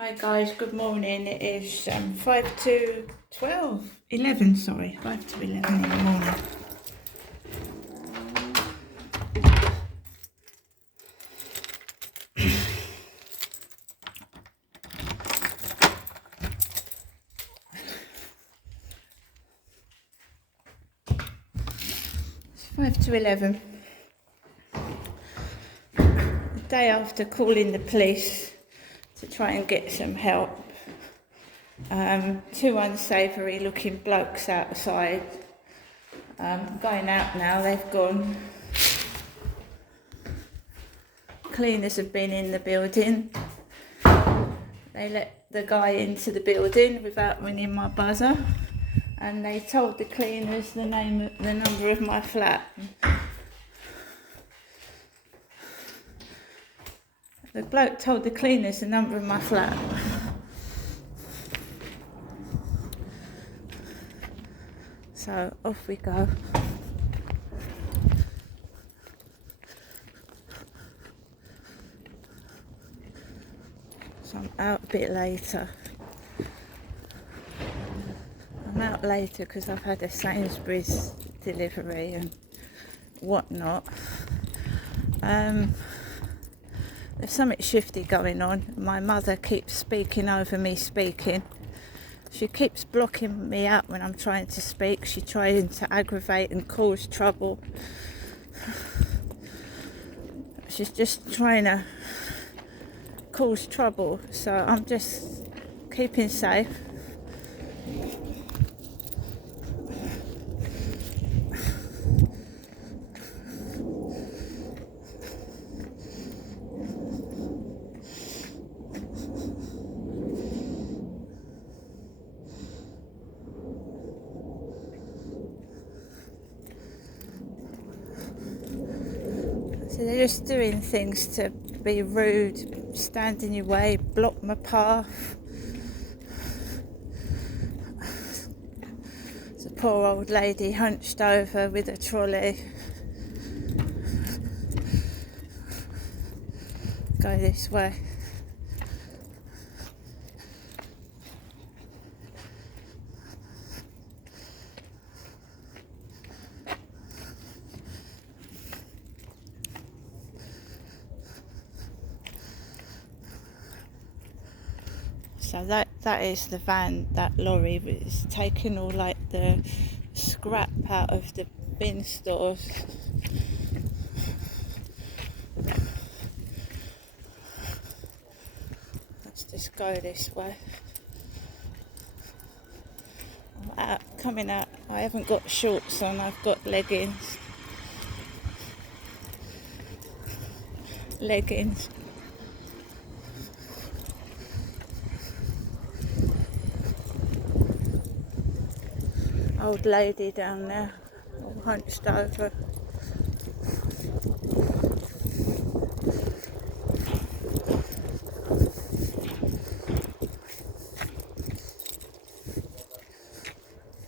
Hi guys, good morning. It is 5 to 12, 11, sorry, 5 to 11 in the morning. It's 5 to 11. The day after calling the police to try and get some help. Two unsavoury looking blokes outside. Going out now, they've gone. Cleaners have been in the building. They let the guy into the building without ringing my buzzer, and they told the cleaners the number of my flat. The bloke told the cleaners the number of my flat. So off we go. So I'm out a bit later. I'm out later because I've had a Sainsbury's delivery and whatnot. There's something shifty going on. My mother keeps speaking over me speaking. She keeps blocking me out when I'm trying to speak. She's trying to aggravate and cause trouble. She's just trying to cause trouble, so I'm just keeping safe. So they're just doing things to be rude, stand in your way, block my path. There's a poor old lady hunched over with a trolley. Go this way. So that is the van, that lorry, but it's taken all like the scrap out of the bin stores. Let's just go this way. I'm coming out. I haven't got shorts on, I've got leggings. Old lady down there, all hunched over.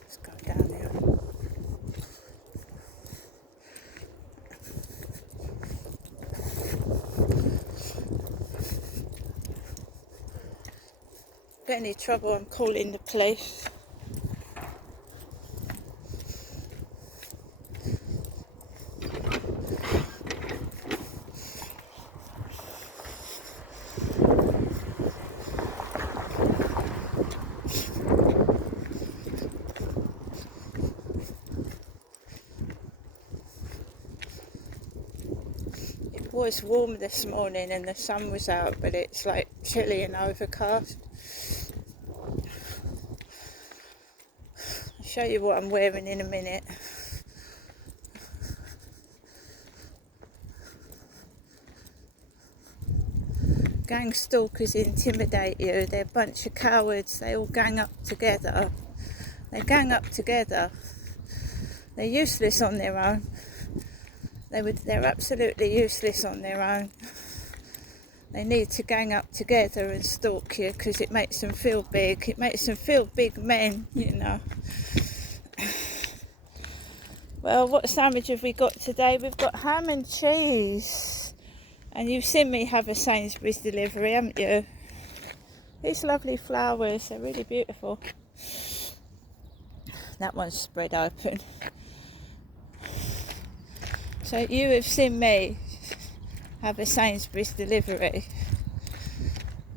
Let's go down there. Get any trouble, I'm calling the police. It was warm this morning and the sun was out, but it's like chilly and overcast. I'll show you what I'm wearing in a minute. Gang stalkers intimidate you. They're a bunch of cowards. They all gang up together. They're useless on their own. They're absolutely useless on their own. They need to gang up together and stalk you because it makes them feel big. It makes them feel big men, you know. Well, what sandwich have we got today? We've got ham and cheese. And you've seen me have a Sainsbury's delivery, haven't you? These lovely flowers, they're really beautiful. That one's spread open. So you have seen me have a Sainsbury's delivery.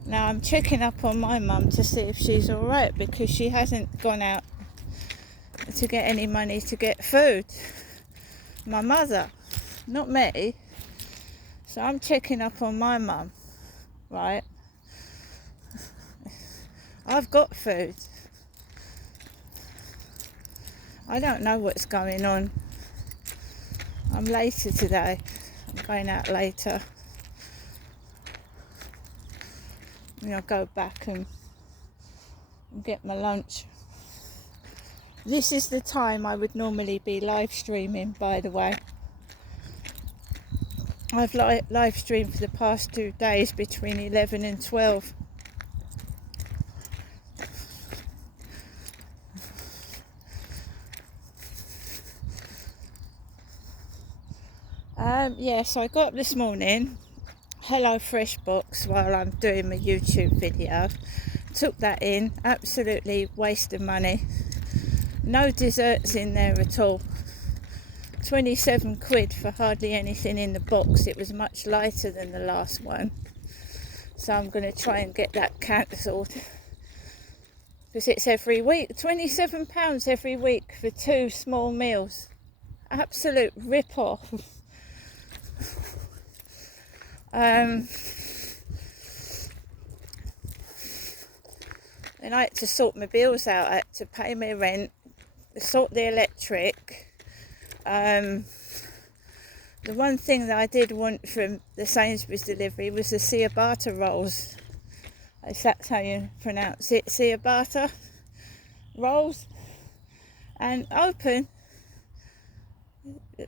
Now I'm checking up on my mum to see if she's alright, because she hasn't gone out to get any money to get food. My mother, not me. So I'm checking up on my mum, right? I've got food. I don't know what's going on. I'm later today. I'm going out later. I'll go back and get my lunch. This is the time I would normally be live streaming, by the way. I've live streamed for the past 2 days between 11 and 12. So I got up this morning, HelloFresh box, while I'm doing my YouTube video. Took that in, absolutely waste of money. No desserts in there at all. 27 quid for hardly anything in the box. It was much lighter than the last one. So I'm going to try and get that cancelled. Because it's every week. £27 every week for 2 small meals. Absolute rip-off. Then I had to sort my bills out. I had to pay my rent, sort the electric. The one thing that I did want from the Sainsbury's delivery was the ciabatta rolls. If that's how you pronounce it, ciabatta rolls. And open,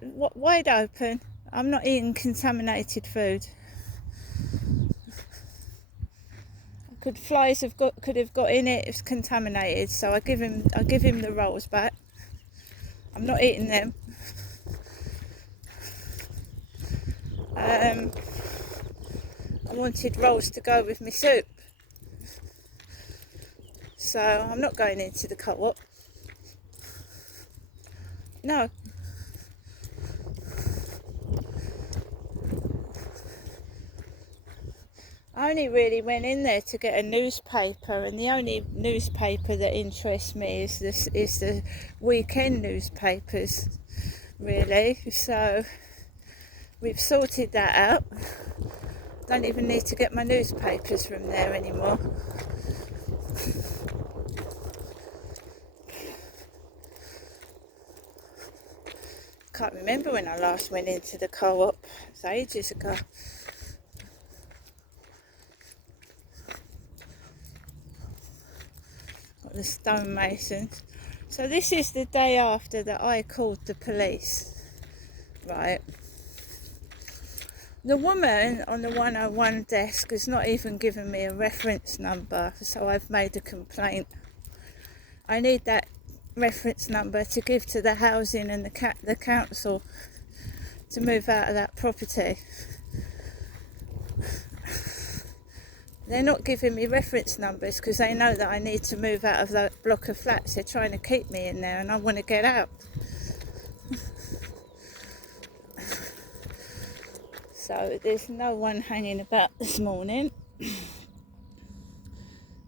wide open. I'm not eating contaminated food. Flies could have got in it. It's contaminated, so I give him the rolls back. I'm not eating them. I wanted rolls to go with my soup, so I'm not going into the Co-op. No. I only really went in there to get a newspaper, and the only newspaper that interests me is the weekend newspapers, really. So we've sorted that out. Don't even need to get my newspapers from there anymore. Can't remember when I last went into the Co-op. It was ages ago. The stonemasons. So this is the day after that I called the police, right? The woman on the 101 desk has not even given me a reference number, so I've made a complaint. I need that reference number to give to the housing and the council to move out of that property. They're not giving me reference numbers because they know that I need to move out of that block of flats. They're trying to keep me in there and I want to get out. So there's no one hanging about this morning.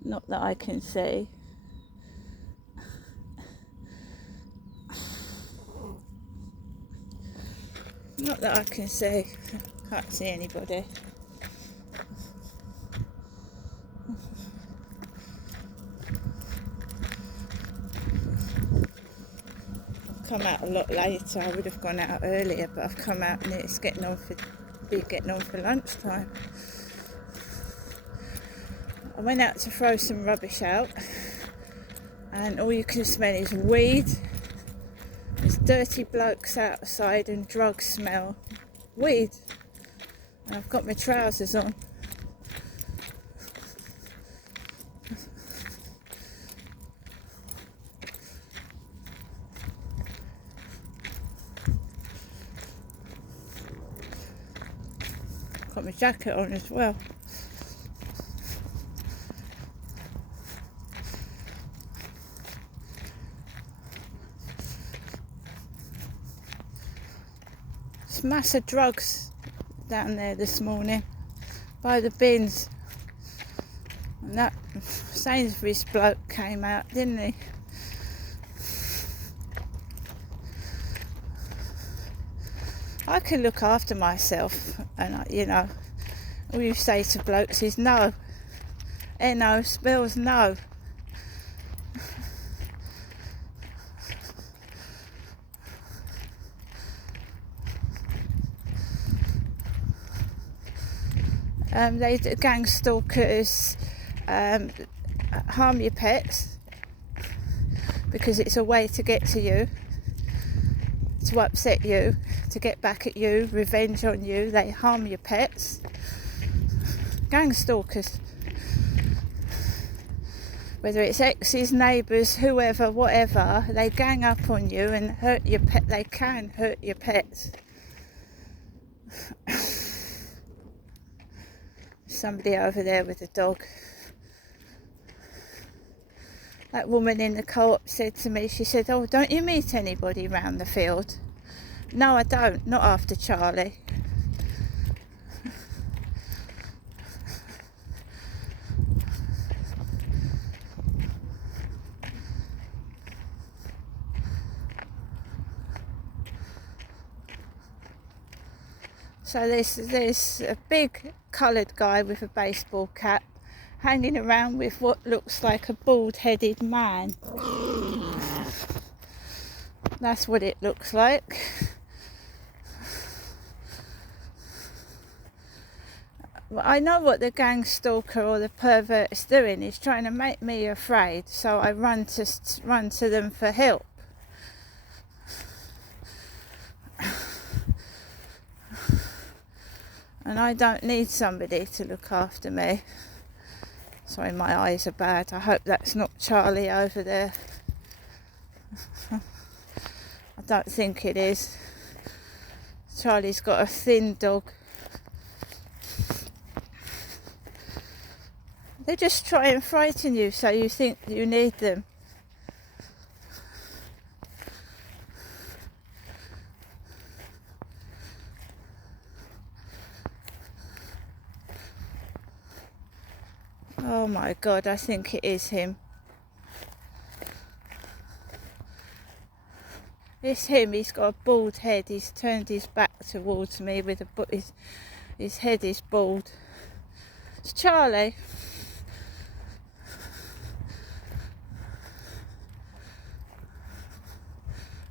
Not that I can see. Not that I can see. Can't see anybody. Come out a lot later. I would have gone out earlier, but I've come out and it's getting on for lunchtime. I went out to throw some rubbish out, and all you can smell is weed. There's dirty blokes outside and drug smell. Weed. And I've got my trousers on. Got my jacket on as well. There's mass of drugs down there this morning by the bins. And that Sainsbury's bloke came out, didn't he? I can look after myself, and you know, all you say to blokes is no. N-O spells no. The gang stalkers harm your pets because it's a way to get to you, to upset you, to get back at you, revenge on you. They harm your pets. Gang stalkers, whether it's exes, neighbours, whoever, whatever, they gang up on you and hurt your pet. They can hurt your pets. Somebody over there with a dog. That woman in the co-op said to me, she said, "Oh, don't you meet anybody round the field?" No, I don't, not after Charlie. So there's a big coloured guy with a baseball cap hanging around with what looks like a bald-headed man. That's what it looks like. Well, I know what the gang stalker or the pervert is doing. He's trying to make me afraid, so I run to them for help. And I don't need somebody to look after me. Sorry, my eyes are bad. I hope that's not Charlie over there. I don't think it is. Charlie's got a thin dog. They just try and frighten you so you think you need them. Oh my God, I think it is him. It's him. He's got a bald head. He's turned his back towards me with his head is bald. It's Charlie.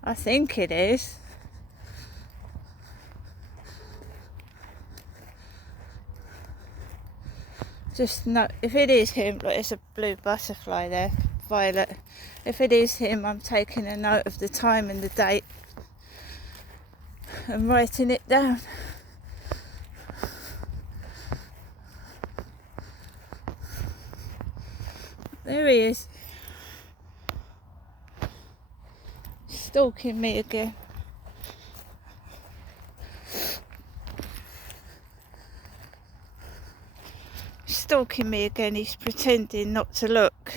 I think it is. Just no, if it is him, look, there's a blue butterfly there, violet. If it is him, I'm taking a note of the time and the date and writing it down. There he is. Stalking me again. Stalking me again. He's pretending not to look.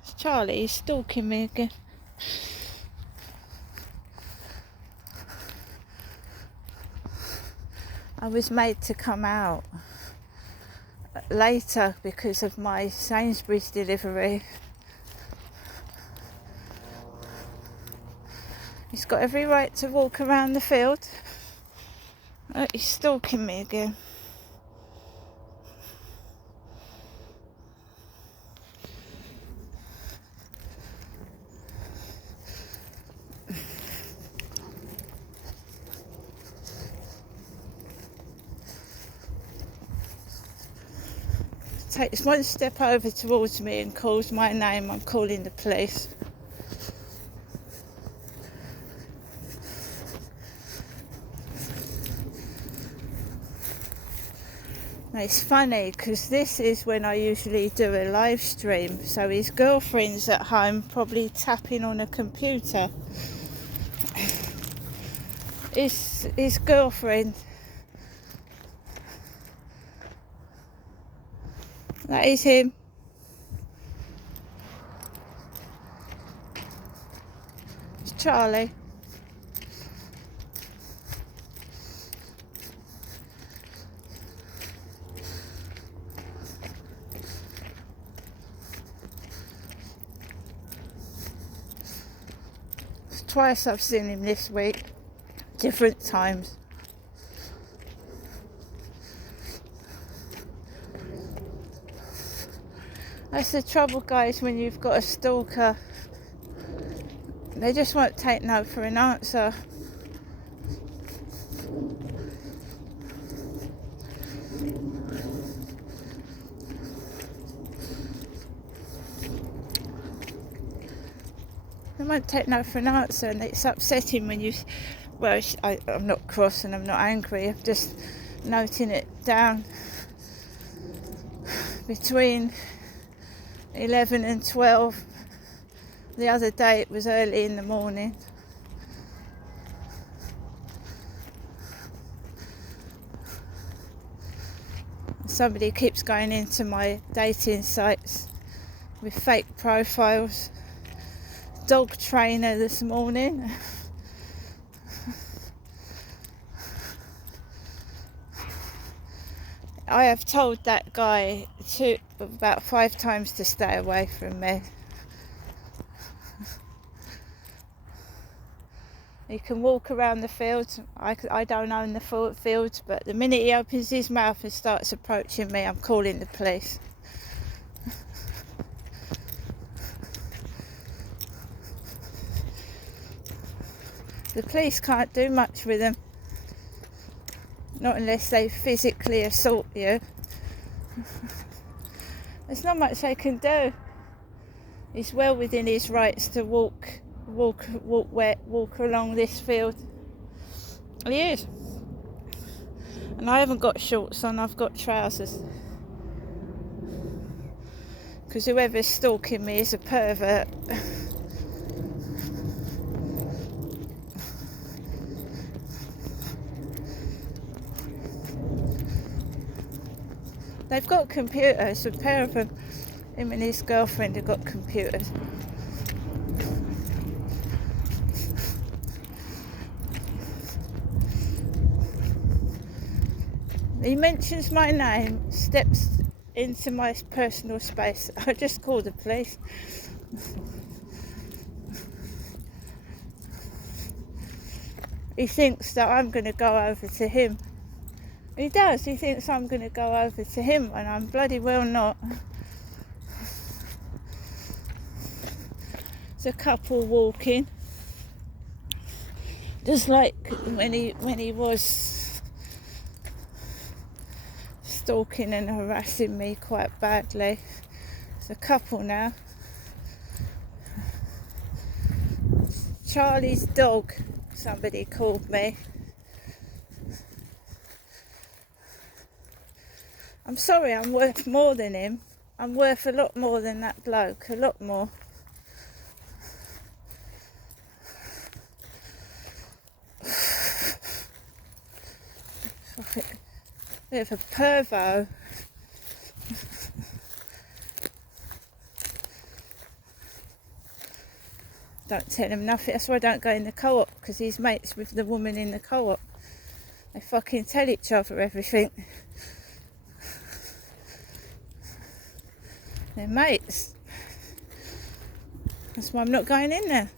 It's Charlie. He's stalking me again. I was made to come out later because of my Sainsbury's delivery. He's got every right to walk around the field. Oh, he's stalking me again. Takes one step over towards me and calls my name. I'm calling the police. Now it's funny because this is when I usually do a live stream, so his girlfriend's at home probably tapping on a computer. His girlfriend. That is him. It's Charlie. Twice I've seen him this week, different times. That's the trouble, guys, when you've got a stalker. They just won't take no for an answer. They won't take no for an answer, and it's upsetting when you... Well, I'm not cross and I'm not angry. I'm just noting it down. Between 11 and 12. The other day it was early in the morning. Somebody keeps going into my dating sites with fake profiles. Dog trainer this morning. I have told that guy about 5 times to stay away from me. He can walk around the fields. I don't own the fields, but the minute he opens his mouth and starts approaching me, I'm calling the police. The police can't do much with him. Not unless they physically assault you. There's not much they can do. He's well within his rights to walk along this field. He is. And I haven't got shorts on, I've got trousers. Because whoever's stalking me is a pervert. They've got computers, a pair of them. Him and his girlfriend have got computers. He mentions my name, steps into my personal space. I just call the police. He thinks that I'm going to go over to him. He does. He thinks I'm going to go over to him, and I'm bloody well not. It's a couple walking. Just like when he was stalking and harassing me quite badly. It's a couple now. Charlie's dog, somebody called me. I'm sorry, I'm worth more than him. I'm worth a lot more than that bloke, a lot more. Bit of a pervo. Don't tell him nothing. That's why I don't go in the co-op, because he's mates with the woman in the co-op. They fucking tell each other everything. They're mates. That's why I'm not going in there.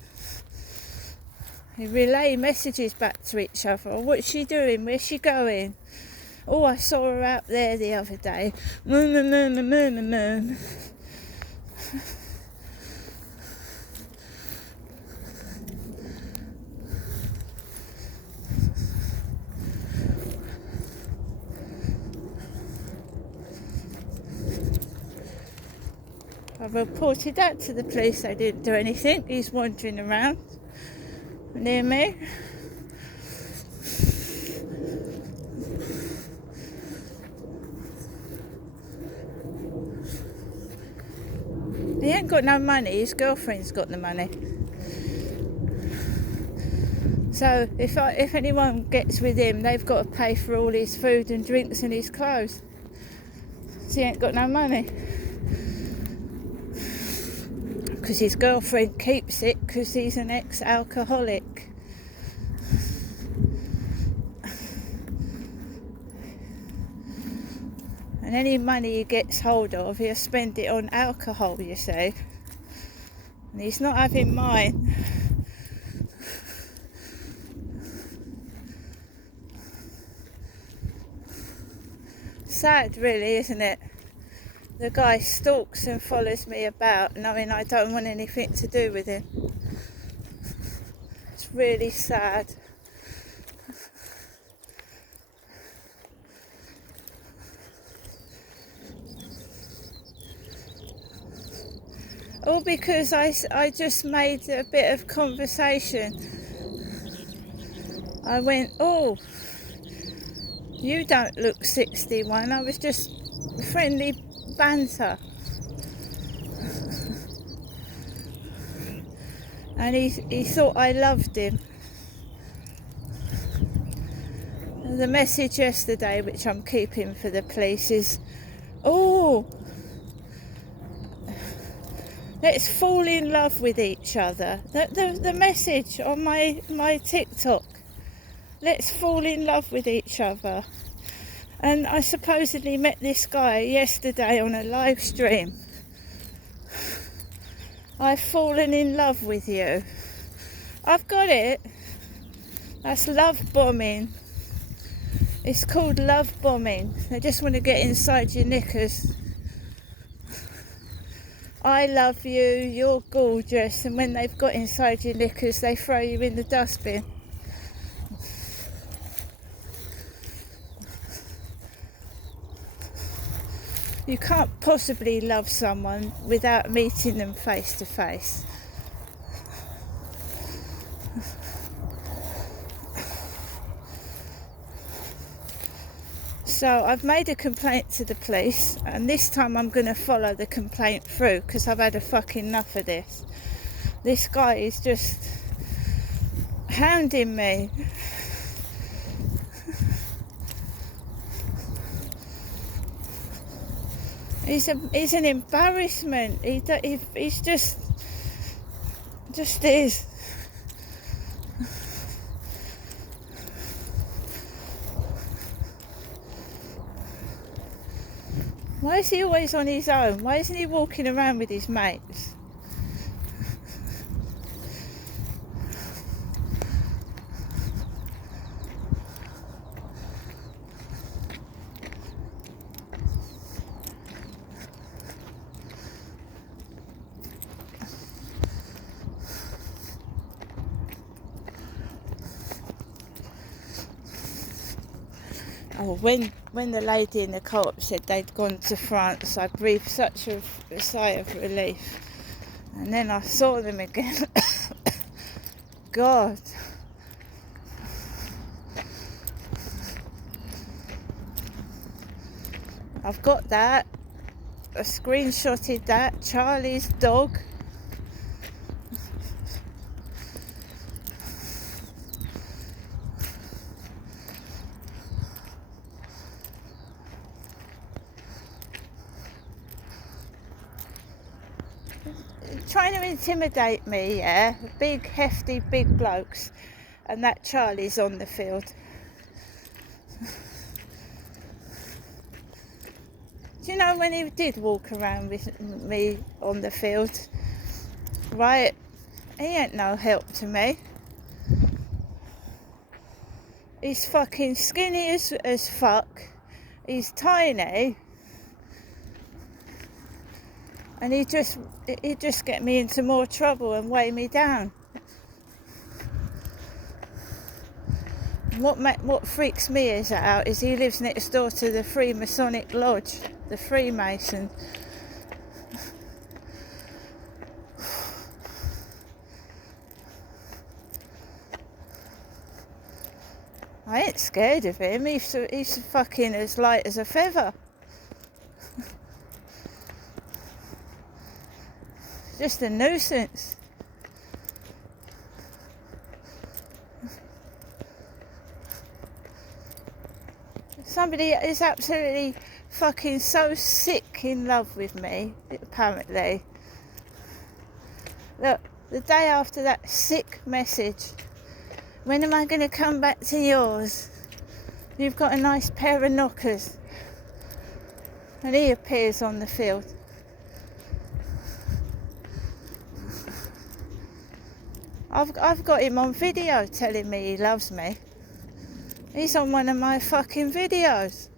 They relay messages back to each other. Oh, what's she doing? Where's she going? Oh, I saw her out there the other day. I reported that to the police. They didn't do anything. He's wandering around near me. He ain't got no money. His girlfriend's got the money. So if anyone gets with him, they've got to pay for all his food and drinks and his clothes. So he ain't got no money. Because his girlfriend keeps it because he's an ex-alcoholic. And any money he gets hold of, he'll spend it on alcohol, you see. And he's not having mine. sad, really, isn't it? The guy stalks and follows me about, knowing I don't want anything to do with him. It's really sad. All because I just made a bit of conversation. I went, oh, you don't look 61. I was just friendly banter. And he thought I loved him. And the message yesterday, which I'm keeping for the police, is, oh, let's fall in love with each other. The message on my TikTok. Let's fall in love with each other. And I supposedly met this guy yesterday on a live stream. I've fallen in love with you. I've got it. That's love bombing. It's called love bombing. They just want to get inside your knickers. I love you, you're gorgeous, and when they've got inside your knickers, they throw you in the dustbin. You can't possibly love someone without meeting them face to face. So I've made a complaint to the police, and this time I'm going to follow the complaint through because I've had a fucking enough of this. This guy is just hounding me. He's an embarrassment. He's just is. Why is he always on his own? Why isn't he walking around with his mates? Oh, when the lady in the co-op said they'd gone to France, I breathed such a sigh of relief. And then I saw them again. God. I've got that. I screenshotted that. Charlie's dog. Trying to intimidate me, yeah? Big, hefty, big blokes. And that Charlie's on the field. Do you know when he did walk around with me on the field? Right? He ain't no help to me. He's fucking skinny as fuck. He's tiny. And he'd just get me into more trouble and weigh me down. What freaks me out is he lives next door to the Freemasonic Lodge, the Freemason. I ain't scared of him. He's fucking as light as a feather. Just a nuisance. Somebody is absolutely fucking so sick in love with me, apparently. Look, the day after that sick message, when am I going to come back to yours? You've got a nice pair of knockers. And he appears on the field. I've got him on video telling me he loves me. He's on one of my fucking videos.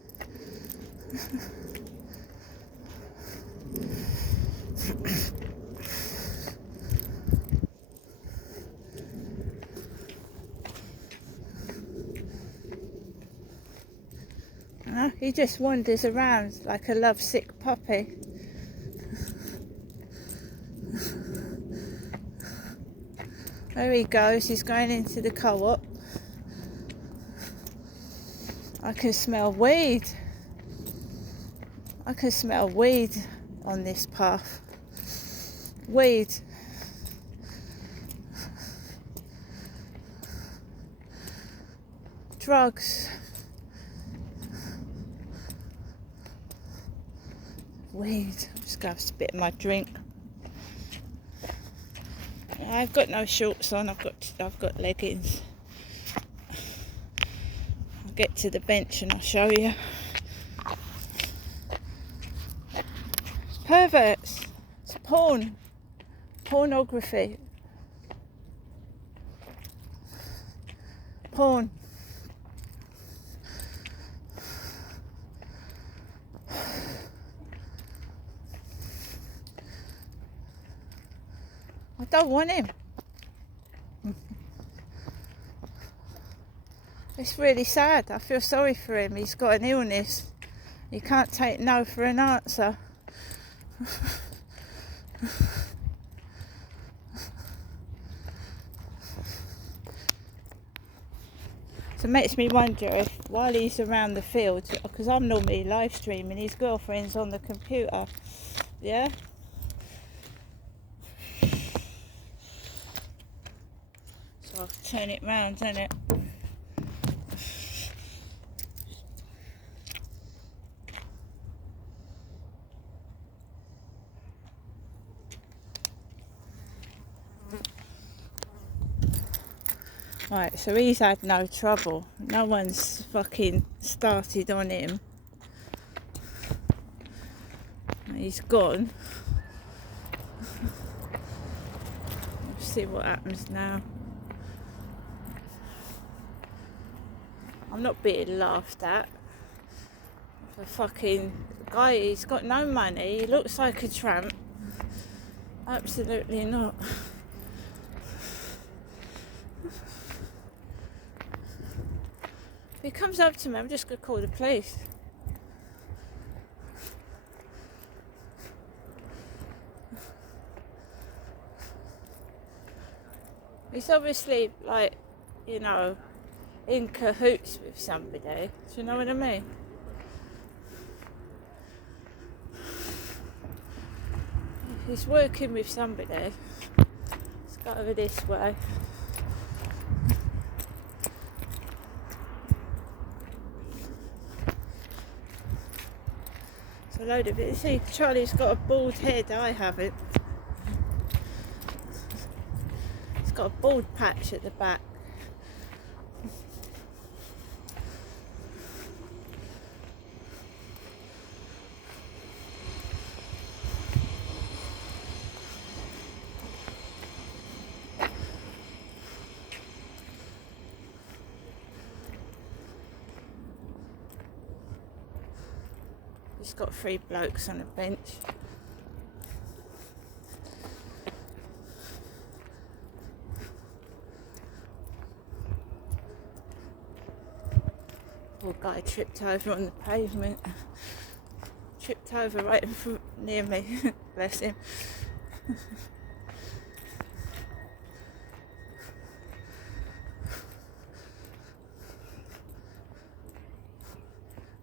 He just wanders around like a lovesick puppy. There he goes, he's going into the co-op. I can smell weed. I can smell weed on this path. Weed. Drugs. Weed. I'm just going to spit in my drink. I've got no shorts on. I've got leggings. I'll get to the bench and I'll show you. It's perverts. It's porn. Pornography. Porn. I don't want him. It's really sad. I feel sorry for him. He's got an illness. He can't take no for an answer. So it makes me wonder if while he's around the field, because I'm normally live streaming, his girlfriend's on the computer. Yeah? So I'll turn it round, innit? Right, so he's had no trouble. No one's fucking started on him. He's gone. Let's see what happens now. I'm not being laughed at. The fucking guy, he's got no money. He looks like a tramp. Absolutely not. If he comes up to me, I'm just going to call the police. He's obviously, like, you know, in cahoots with somebody. Do you know what I mean? He's working with somebody. Let's go over this way. It's a load of it. See, Charlie's got a bald head. I haven't. He's got a bald patch at the back. He's got 3 blokes on a bench. Poor guy tripped over on the pavement. Tripped over right in front, near me. Bless him.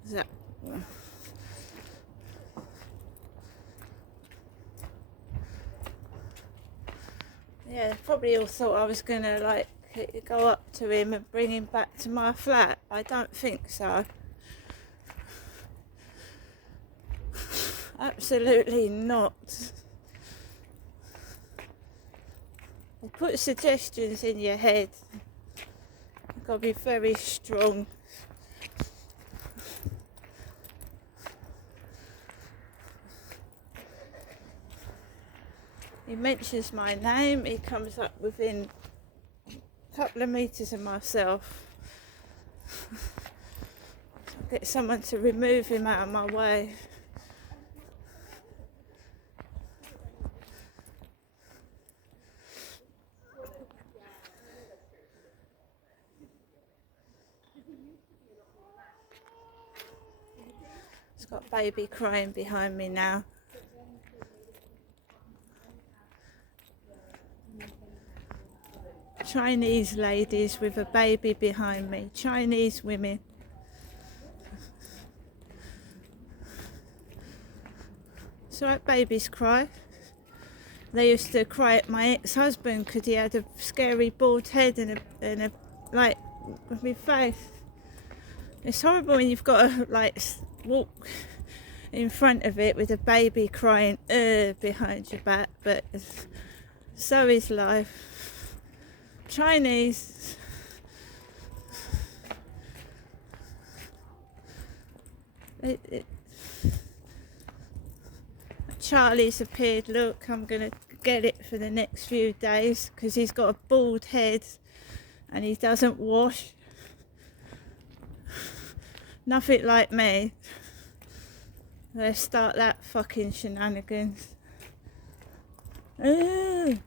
Is that... Yeah, probably all thought I was going to like go up to him and bring him back to my flat. I don't think so. Absolutely not. They put suggestions in your head. You've got to be very strong. He mentions my name, he comes up within a couple of metres of myself. Get someone to remove him out of my way. It's got baby crying behind me now. Chinese ladies with a baby behind me. Chinese women. It's alright, babies cry. They used to cry at my ex-husband because he had a scary bald head and a like with my face. It's horrible when you've got to like walk in front of it with a baby crying behind your back, but so is life. Chinese. Charlie's appeared. Look, I'm gonna get it for the next few days because he's got a bald head and he doesn't wash. Nothing like me. Let's start that fucking shenanigans. We've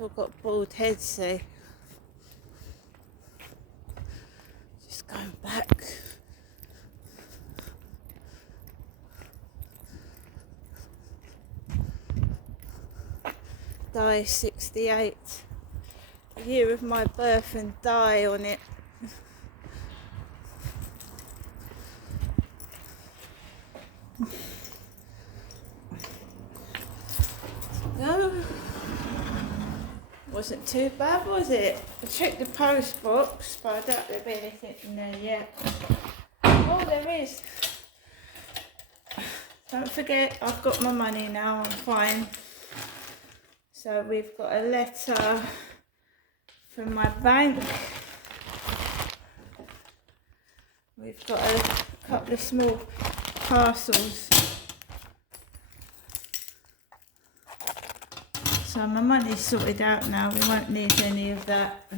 all got bald heads, see. Just going back. Die 68. Year of my birth and die on it. No. Wasn't too bad, was it? I checked the post box, but I doubt there'll be anything in there yet. Oh, there is. Don't forget, I've got my money now, I'm fine. So we've got a letter from my bank. We've got a couple of small parcels. So my money's sorted out now, we won't need any of that.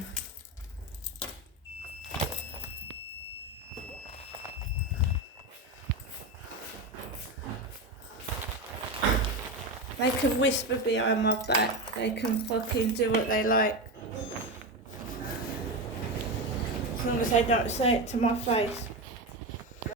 They can whisper behind my back, they can fucking do what they like. As long as they don't say it to my face.